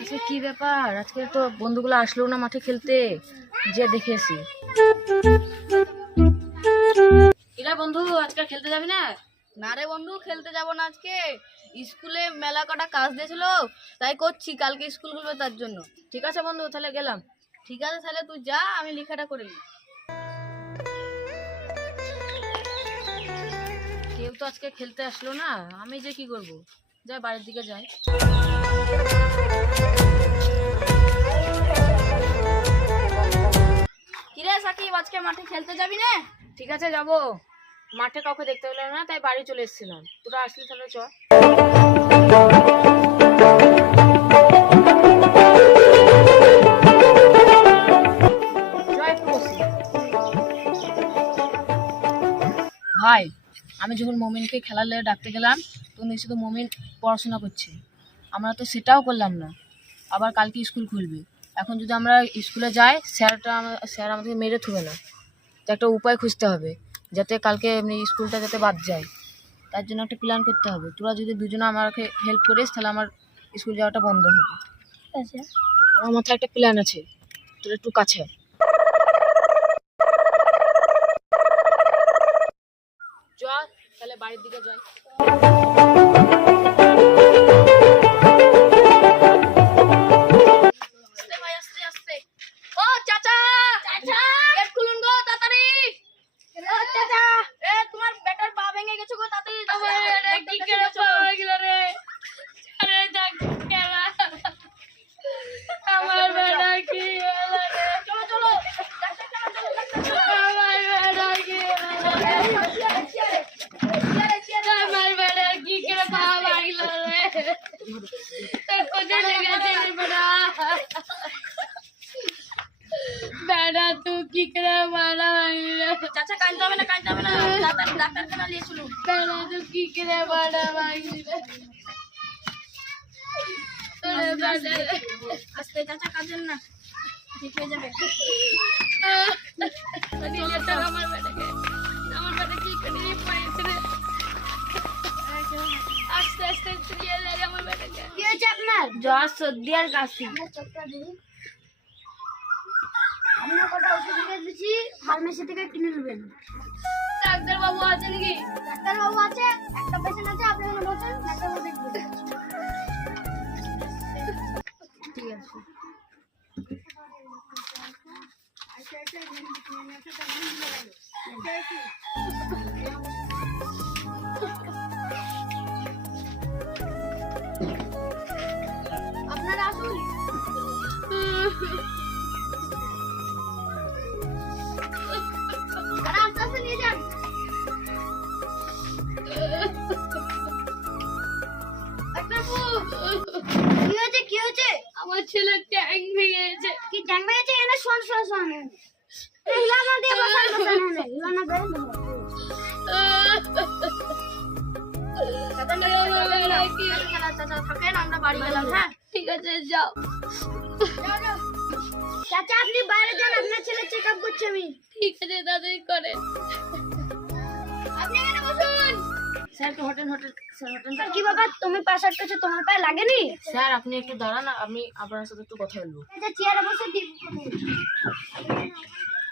আচ্ছা কি ব্যাপার? আজকে তো বন্ধুগুলো আসলো না মাঠে খেলতে। যে দেখেছি কিরা বন্ধু আজকে খেলতে যাবি না? না রে বন্ধু খেলতে যাব না আজকে। স্কুলে মেলা কটা কাজ দিয়েছিল তাই করছি কালকে স্কুল খুলবে তার জন্য। ঠিক আছে বন্ধু তাহলে গেলাম। ঠিক আছে তাহলে তুই যা আমি লেখাটা করে নিই। কেউ তো আজকে খেলতে আসলো না আমি যে কি করব? যাই বাড়ির দিকে যাই। কিরে সাকিব আজকে মাঠে খেলতে যাবি না? ঠিক আছে যাব। মাঠে কাউকে দেখতে পেলাম না তাই বাড়ি চলে এসেছিলাম। তোরা আসলি তাহলে চ। ভাই আমি যখন মমিনকে খেলার লেগে ডাকতে গেলাম তখন দেখছি তো মমিন পড়াশোনা করছে। আমরা তো সেটাও করলাম না। আবার কালকে স্কুল খুলবে। এখন যদি আমরা স্কুলে যাই স্যারটা স্যার আমাদেরকে মেরে থুবে না। তো একটা উপায় খুঁজতে হবে যাতে কালকে এমনি স্কুলটা যাতে বাদ যায়। তার জন্য একটা প্ল্যান করতে হবে। তোরা যদি দুজনে আমাকে হেল্প করিস তাহলে আমার স্কুল যাওয়াটা বন্ধ হবে। ঠিক আছে আমার মাথায় একটা প্ল্যান আছে। তোর একটু কাছে আয়। চ তাহলে বাড়ির দিকে যাই আস্তে ভাই আস্তে আস্তে ও চাচা চাচা গেট খুলুন গো তাড়াতাড়ি। ও চাচা। এ তোমার বেটার পা ভেঙে গেছে গো তাড়াতাড়ি যাও কি করে পা ভেঙে গেল রে আরে দেখ কেলা আমার বেটা কি হলো রে চলো চলো আমার বেটা কি আমার বেটা কি করে পা ভাঙলো রে কোথায় লেগেছে রে বেটা বেটা তুই কি করে মারা ভাঙলে চাচা কাঁদতে হবে না কাঁদতে হবে না ডাক্তার ডাক্তারখানা নিয়ে চলুন বেটা তুই কি করে মারা ভাঙলি আস্তে চাচা কাঁদেন না ঠিক হয়ে যাবে আমার বেটাকে আমার বেটা কি করে পড়েছে রে আস্তে আস্তে নিয়ে যায় রে আমার বেটাকে কি হয়েছে আপনার জ্বর সর্দি আর কাশি আমরা কটা ওষুধ লিখে দিচ্ছি ফার্মেসি থেকে কিনে নেবেন। ডাক্তার বাবু আছে নাকি ডাক্তার বাবু আছে একটা পেশেন্ট আছে আপনি ওখানে বসেন ডাক্তার বাবু দেখবে ঠিক আছে। আপনারা আমার ছেলে ট্যাং ভেঙে গেছে কি জ্যাং বেড়েছে এখানে শোন শোন শোন। বসান বসান এখানে হিলানা দিয়ে চাচা আমরা বাড়ি গেলাম হ্যাঁ? ঠিক আছে যাও। চাচা আপনি বাইরে যান আপনার ছেলে চেক আপ করছে আমি। ঠিক আছে দাদাই করে আপনি এখানে বসুন sir hotel hotel sir hotel কি বাবা তুমি পাশার তোমার পায়ে লাগেনি? স্যার আপনি একটু দাঁড়ান আমি আপনার সাথে একটু কথা বলব। আচ্ছা চেয়ারে বসে দিব।